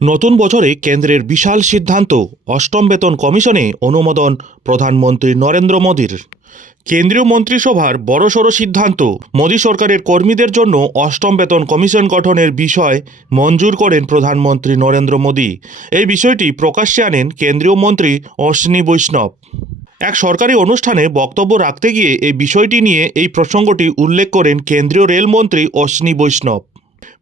নতুন বছরে কেন্দ্রের বিশাল সিদ্ধান্ত, অষ্টম বেতন কমিশনে অনুমোদন প্রধানমন্ত্রী নরেন্দ্র মোদীর। কেন্দ্রীয় মন্ত্রিসভার বড়সড় সিদ্ধান্ত, মোদী সরকারের কর্মীদের জন্য অষ্টম বেতন কমিশন গঠনের বিষয় মঞ্জুর করেন প্রধানমন্ত্রী নরেন্দ্র মোদী। এই বিষয়টি প্রকাশ্যে আনেন কেন্দ্রীয় মন্ত্রী অশ্বিনী বৈষ্ণব। এক সরকারি অনুষ্ঠানে বক্তব্য রাখতে গিয়ে এই বিষয়টি নিয়ে এই প্রসঙ্গটি উল্লেখ করেন কেন্দ্রীয় রেলমন্ত্রী অশ্বিনী বৈষ্ণব।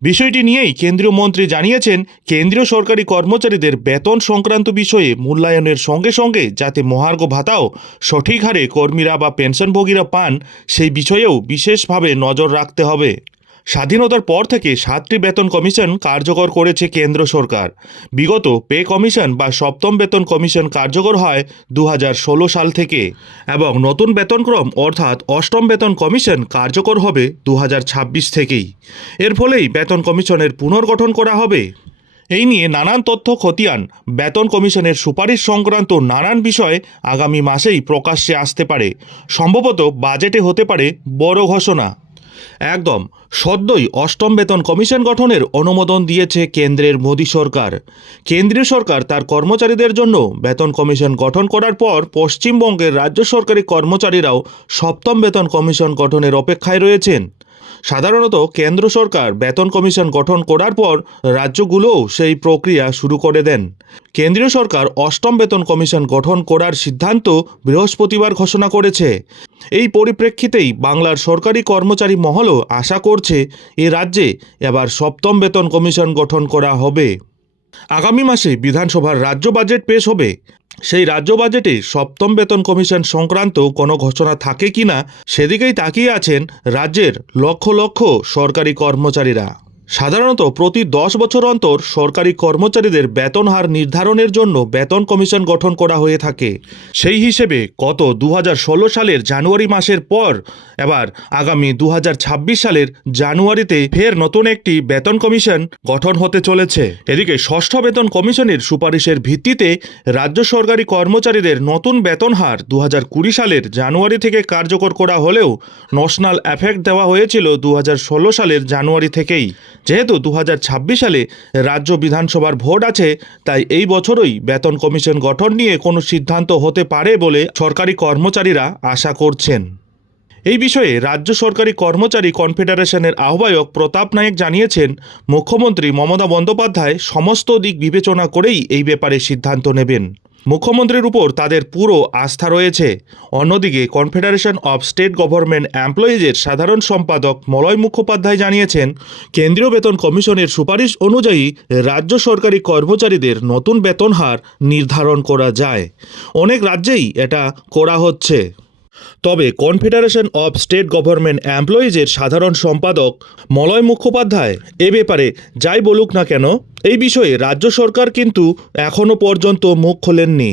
বিষয়টি নিয়েই কেন্দ্রীয় মন্ত্রী জানিয়েছেন, কেন্দ্রীয় সরকারি কর্মচারীদের বেতন সংক্রান্ত বিষয়ে মূল্যায়নের সঙ্গে সঙ্গে যাতে মহার্ঘ ভাতাও সঠিক হারে কর্মীরা বা পেনশনভোগীরা পান, সেই বিষয়েও বিশেষভাবে নজর রাখতে হবে। স্বাধীনতার পর থেকে সাতটি বেতন কমিশন কার্যকর করেছে কেন্দ্র সরকার। বিগত পে কমিশন বা সপ্তম বেতন কমিশন কার্যকর হয় দু হাজার ষোলো সাল থেকে এবং নতুন বেতনক্রম অর্থাৎ অষ্টম বেতন কমিশন কার্যকর হবে দু হাজার ছাব্বিশ থেকেই। এর ফলেই বেতন কমিশনের পুনর্গঠন করা হবে। এই নিয়ে নানান তথ্য খতিয়ান বেতন কমিশনের সুপারিশ সংক্রান্ত নানান বিষয় আগামী মাসেই প্রকাশ্যে আসতে পারে। সম্ভবত বাজেটে হতে পারে বড় ঘোষণা। একদম, সদ্যই অষ্টম বেতন কমিশন গঠনের অনুমোদন দিয়েছে কেন্দ্রের মোদী সরকার। কেন্দ্রীয় সরকার তার কর্মচারীদের জন্য বেতন কমিশন গঠন করার পর পশ্চিমবঙ্গের রাজ্য সরকারি কর্মচারীরাও সপ্তম বেতন কমিশন গঠনের অপেক্ষায় রয়েছেন। সাধারণত কেন্দ্র সরকার বেতন কমিশন গঠন করার পর রাজ্যগুলোও সেই প্রক্রিয়া শুরু করে দেন। কেন্দ্রীয় সরকার অষ্টম বেতন কমিশন গঠন করার সিদ্ধান্ত বৃহস্পতিবার ঘোষণা করেছে। এই পরিপ্রেক্ষিতেই বাংলার সরকারি কর্মচারী মহলও আশা করছে, এ রাজ্যে এবার সপ্তম বেতন কমিশন গঠন করা হবে। আগামী মাসে বিধানসভার রাজ্য বাজেট পেশ হবে। সেই রাজ্য বাজেটে সপ্তম বেতন কমিশন সংক্রান্ত কোনো ঘোষণা থাকে কি না সেদিকেই তাকিয়ে আছেন রাজ্যের লক্ষ লক্ষ সরকারি কর্মচারীরা। সাধারণত প্রতি দশ বছর অন্তর সরকারি কর্মচারীদের বেতন হার নির্ধারণের জন্য বেতন কমিশন গঠন করা হয়ে থাকে। সেই হিসেবে গত দু হাজার ষোলো সালের জানুয়ারি মাসের পর এবার আগামী দু হাজার ছাব্বিশ সালের জানুয়ারিতে ফের নতুন একটি বেতন কমিশন গঠন হতে চলেছে। এদিকে ষষ্ঠ বেতন কমিশনের সুপারিশের ভিত্তিতে রাজ্য সরকারি কর্মচারীদের নতুন বেতন হার দু হাজার কুড়ি সালের জানুয়ারি থেকে কার্যকর করা হলেও ন্যাশনাল এফেক্ট দেওয়া হয়েছিল দু হাজার ষোলো সালের জানুয়ারি থেকেই। যেহেতু দু হাজার ছাব্বিশ সালে রাজ্য বিধানসভার ভোট আছে, তাই এই বছরই বেতন কমিশন গঠন নিয়ে কোনো সিদ্ধান্ত হতে পারে বলে সরকারি কর্মচারীরা আশা করছেন। এই বিষয়ে রাজ্য সরকারি কর্মচারী কনফেডারেশনের আহ্বায়ক প্রতাপ নায়েক জানিয়েছেন, মুখ্যমন্ত্রী মমতা বন্দ্যোপাধ্যায় সমস্ত দিক বিবেচনা করেই এই ব্যাপারে সিদ্ধান্ত নেবেন। মুখ্যমন্ত্রীর উপর তাদের পুরো আস্থা রয়েছে। অন্যদিকে কনফেডারেশন অব স্টেট গভর্নমেন্ট এমপ্লয়িজের সাধারণ সম্পাদক মলয় মুখোপাধ্যায় জানিয়েছেন, কেন্দ্রীয় বেতন কমিশনের সুপারিশ অনুযায়ী রাজ্য সরকারি কর্মচারীদের নতুন বেতন হার নির্ধারণ করা যায়। অনেক রাজ্যেই এটা করা হচ্ছে। তবে কনফেডারেশন অব স্টেট গভর্নমেন্ট এমপ্লয়িজের সাধারণ সম্পাদক মলয় মুখোপাধ্যায়, এ ব্যাপারে যাই বলুক না কেন, এই বিষয়ে রাজ্য সরকার কিন্তু এখনও পর্যন্ত মুখ খোলেননি।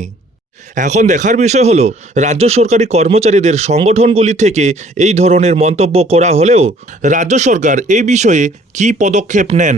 এখন দেখার বিষয় হলো, রাজ্য সরকারি কর্মচারীদের সংগঠনগুলি থেকে এই ধরনের মন্তব্য করা হলেও রাজ্য সরকার এই বিষয়ে কী পদক্ষেপ নেন?